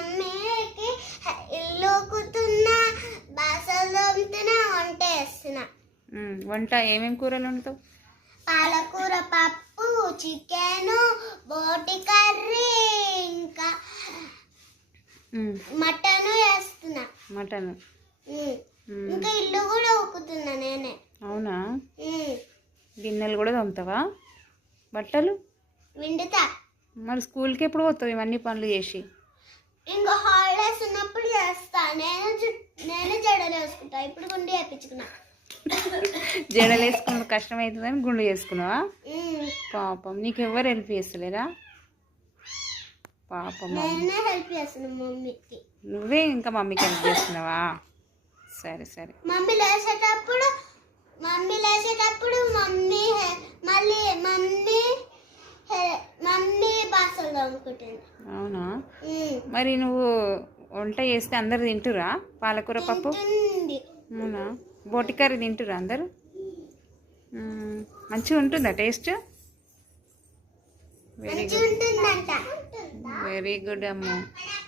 మమ్మీకి ఇల్లు కూతున్నా, బాసలు తోముతున్నా, వంట చేస్తున్నా. వంట ఏమేమి కూరలు వండుతావు? పాలకూర పప్పు, చికెన్, బోటి కర్రీ, ఇంకా మటన్ చేస్తున్నా. మటన్ ఇంకా ఇల్లు కూడా ఊకుతున్నా నేనే. అవునా? గిన్నెలు కూడా తోముతావా? బట్టలు విండుతా. మరి స్కూల్కి ఎప్పుడు పోతావు ఇవన్నీ పనులు చేసి? ఇంకా హాలిడేస్ ఉన్నప్పుడు చేస్తా. నేను జడలు వేసుకుంటా. ఇప్పుడు గుండు వేయించుకున్నా. జడలు వేసుకున్న కష్టమవుతుందని గుండు చేసుకున్నావా? పాపం నీకు ఎవరు హెల్ప్ చేస్తలేరా? పాపం నేనే హెల్ప్ చేస్తున్నా మమ్మీకి. నువ్వే ఇంకా మమ్మీకి హెల్ప్ చేస్తున్నావా? సరే సరే. మమ్మీ లేచేటప్పుడు మమ్మీ బాసలు తోముకుంటుంది. అవునా? మరి నువ్వు వంట చేస్తే అందరు తింటురా పాలకూర పప్పు? అవునా? బోటి కర్రీ తింటురా అందరు? మంచిగా ఉంటుందా టేస్ట్? వెరీ గుడ్ అమ్మ.